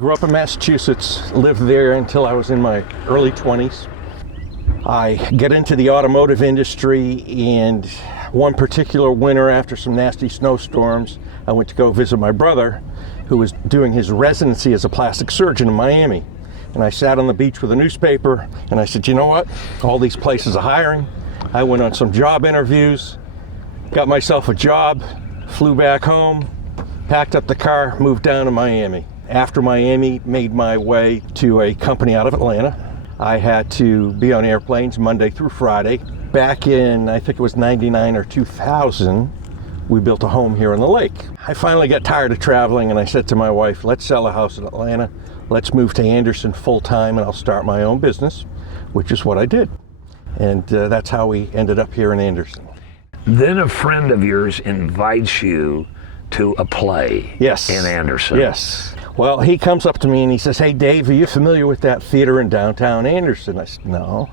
Grew up in Massachusetts, lived there until I was in my early 20s. I get into the automotive industry, and one particular winter after some nasty snowstorms, I went to go visit my brother who was doing his residency as a plastic surgeon in Miami. And I sat on the beach with a newspaper and I said, you know what? All these places are hiring. I went on some job interviews, got myself a job, flew back home, packed up the car, moved down to Miami. After Miami, made my way to a company out of Atlanta. I had to be on airplanes Monday through Friday. Back in, I think it was 99 or 2000, we built a home here on the lake. I finally got tired of traveling and I said to my wife, let's sell a house in Atlanta. Let's move to Anderson full time and I'll start my own business, which is what I did. And that's how we ended up here in Anderson. Then a friend of yours invites you to a play. Yes. In Anderson. Yes. Well, he comes up to me and he says, hey, Dave, are you familiar with that theater in downtown Anderson? I said, no.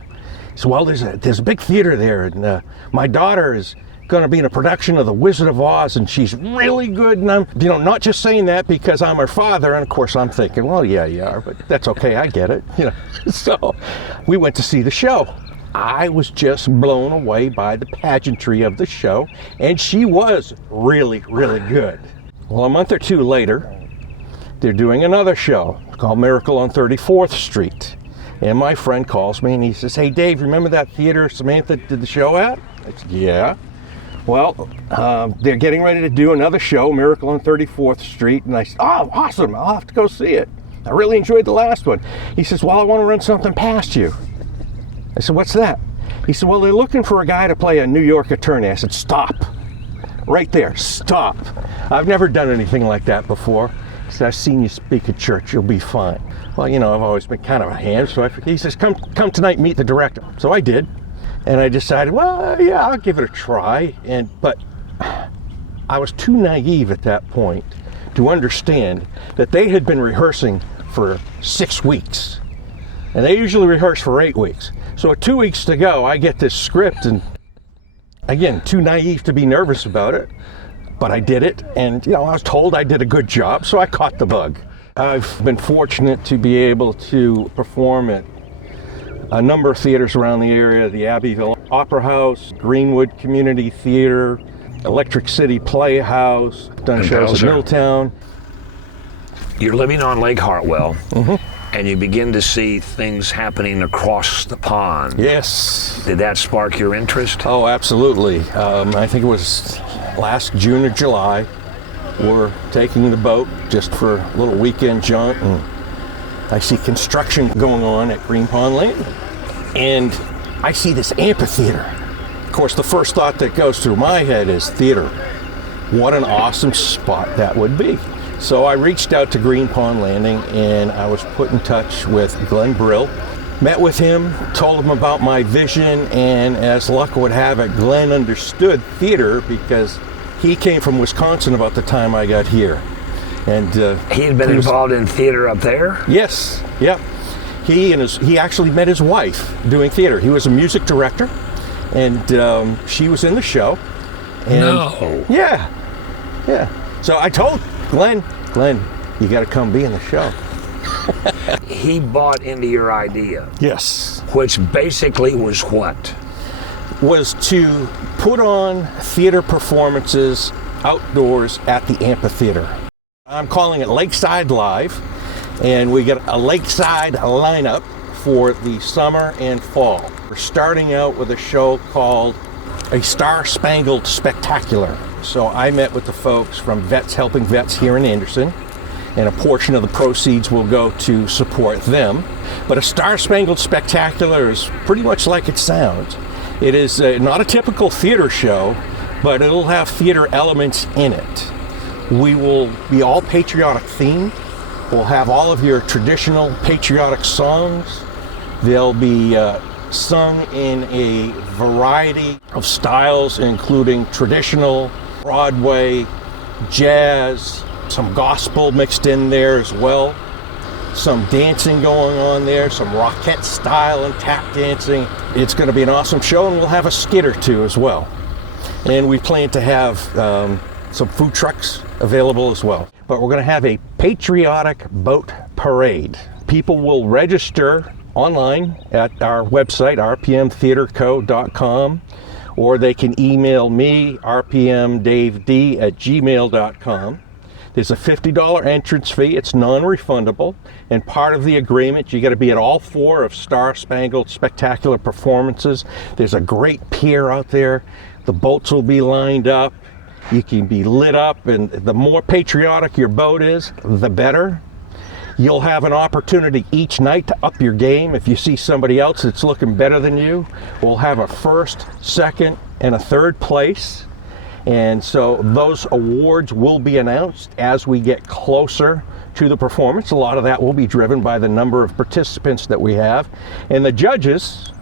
He said, well, there's a big theater there, and my daughter is going to be in a production of The Wizard of Oz, and she's really good. And I'm, not just saying that because I'm her father. And of course, I'm thinking, well, yeah, you are, but that's okay. I get it. So we went to see the show. I was just blown away by the pageantry of the show, and she was really, really good. Well, a month or two later, they're doing another show called Miracle on 34th Street. And my friend calls me and he says, hey, Dave, remember that theater Samantha did the show at? I said, yeah. Well, they're getting ready to do another show, Miracle on 34th Street. And I said, oh, awesome. I'll have to go see it. I really enjoyed the last one. He says, well, I want to run something past you. I said, what's that? He said, well, they're looking for a guy to play a New York attorney. I said, stop. Right there. Stop. I've never done anything like that before. He said, I've seen you speak at church. You'll be fine. Well, I've always been kind of a ham, so he says, come tonight, meet the director. So I did. And I decided, well, yeah, I'll give it a try. But I was too naive at that point to understand that they had been rehearsing for 6 weeks. And they usually rehearse for 8 weeks. So at 2 weeks to go, I get this script, and again, too naive to be nervous about it. But I did it, and I was told I did a good job, so I caught the bug. I've been fortunate to be able to perform at a number of theaters around the area, the Abbeville Opera House, Greenwood Community Theater, Electric City Playhouse, done shows at Middletown. You're living on Lake Hartwell, and you begin to see things happening across the pond. Yes. Did that spark your interest? Oh, absolutely. I think it was last June or July. We're taking the boat just for a little weekend jaunt, and I see construction going on at Green Pond Landing. And I see this amphitheater. Of course, the first thought that goes through my head is theater. What an awesome spot that would be. So I reached out to Green Pond Landing, and I was put in touch with Glenn Brill. Met with him, told him about my vision, and as luck would have it, Glenn understood theater because he came from Wisconsin about the time I got here. And he had been involved in theater up there? Yes, yep. He actually met his wife doing theater. He was a music director, and she was in the show. And no. Yeah. So I told Glenn, you got to come be in the show. He bought into your idea. Yes. Which basically was what? Was to put on theater performances outdoors at the amphitheater. I'm calling it Lakeside Live, and we get a lakeside lineup for the summer and fall. We're starting out with a show called a Spangled Spectacular. So I met with the folks from Vets Helping Vets here in Anderson, and a portion of the proceeds will go to support them. But a Spangled Spectacular is pretty much like it sounds. It is not a typical theater show, but it'll have theater elements in it. We will be all patriotic themed. We'll have all of your traditional patriotic songs. They'll be sung in a variety of styles, including traditional, Broadway, jazz, some gospel mixed in there as well. Some dancing going on there, some Rockette style and tap dancing. It's going to be an awesome show, and we'll have a skit or two as well. And we plan to have some food trucks available as well. But we're going to have a patriotic boat parade. People will register online at our website, rpmtheaterco.com, or they can email me, rpmdaved@gmail.com. There's a $50 entrance fee. It's non-refundable. And part of the agreement, you got to be at all 4 of Star Spangled spectacular performances. There's a great pier out there. The boats will be lined up. You can be lit up, and the more patriotic your boat is, the better. You'll have an opportunity each night to up your game. If you see somebody else that's looking better than you, we'll have a first, second, and a third place. And so those awards will be announced as we get closer to the performance. A lot of that will be driven by the number of participants that we have. And the judges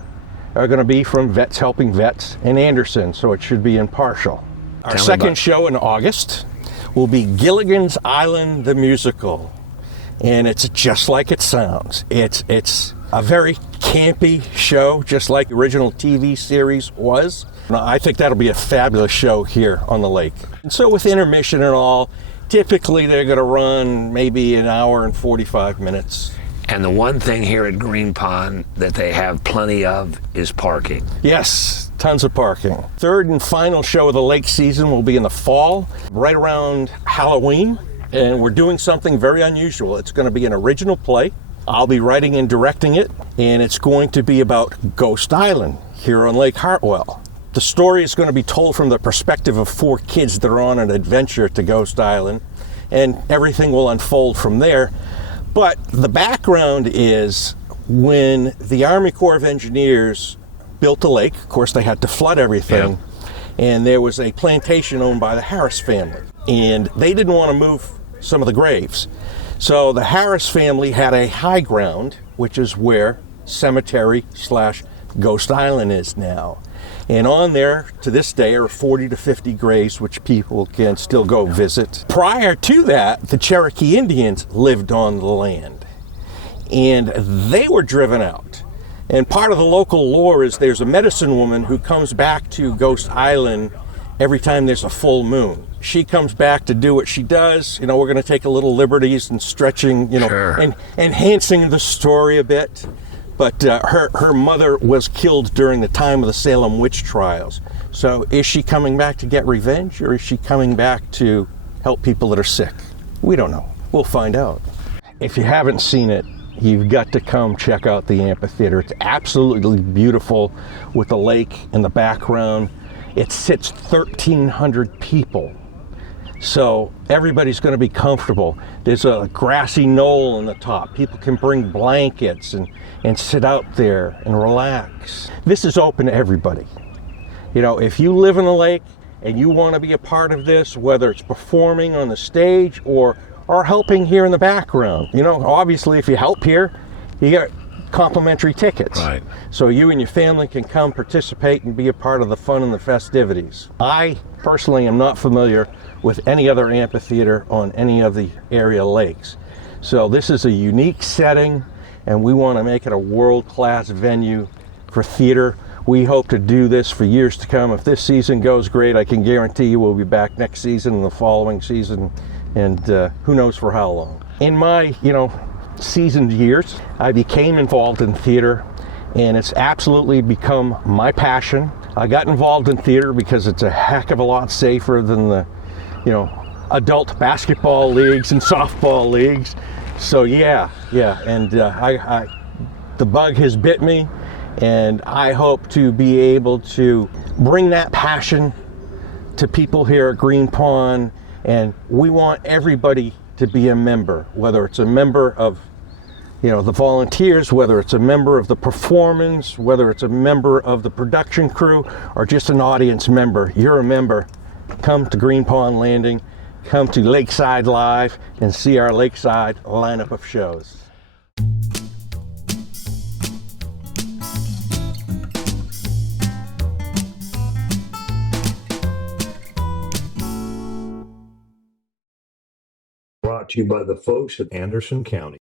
are going to be from Vets Helping Vets in Anderson, so it should be impartial. Our second show in August will be Gilligan's Island the Musical. And it's just like it sounds. It's a very campy show, just like the original TV series was. I think that'll be a fabulous show here on the lake. And so with intermission and all, typically they're going to run maybe an hour and 45 minutes. And the one thing here at Green Pond that they have plenty of is parking. Yes, tons of parking. Third and final show of the lake season will be in the fall, right around Halloween. And we're doing something very unusual. It's going to be an original play. I'll be writing and directing it, and it's going to be about Ghost Island here on Lake Hartwell. The story is going to be told from the perspective of 4 kids that are on an adventure to Ghost Island, and everything will unfold from there. But the background is when the Army Corps of Engineers built the lake, of course they had to flood everything, and there was a plantation owned by the Harris family, and they didn't want to move some of the graves. So the Harris family had a high ground, which is where cemetery/Ghost Island is now. And on there, to this day, are 40 to 50 graves, which people can still go visit. Prior to that, the Cherokee Indians lived on the land, and they were driven out. And part of the local lore is there's a medicine woman who comes back to Ghost Island every time there's a full moon. She comes back to do what she does. You know, we're going to take a little liberties and stretching, you know, and enhancing the story a bit. But her mother was killed during the time of the Salem witch trials. So is she coming back to get revenge, or is she coming back to help people that are sick? We don't know. We'll find out. If you haven't seen it, you've got to come check out the amphitheater. It's absolutely beautiful with the lake in the background. It sits 1,300 people. So everybody's going to be comfortable. There's a grassy knoll on the top. People can bring blankets and sit out there and relax. This is open to everybody. You know, if you live in the lake and you want to be a part of this, whether it's performing on the stage or helping here in the background, you know, obviously if you help here, you get complimentary tickets. Right. So you and your family can come participate and be a part of the fun and the festivities. I personally am not familiar with any other amphitheater on any of the area lakes. So this is a unique setting, and we want to make it a world-class venue for theater. We hope to do this for years to come. If this season goes great, I can guarantee you we'll be back next season and the following season, and who knows for how long. In my, seasoned years, I became involved in theater, and it's absolutely become my passion. I got involved in theater because it's a heck of a lot safer than the adult basketball leagues and softball leagues. So yeah, and the bug has bit me, and I hope to be able to bring that passion to people here at Green Pond, and we want everybody to be a member, whether it's a member of the volunteers, whether it's a member of the performance, whether it's a member of the production crew, or just an audience member. You're a member. Come to Green Pond Landing, come to Lakeside Live, and see our Lakeside lineup of shows. Brought to you by the folks at Anderson County.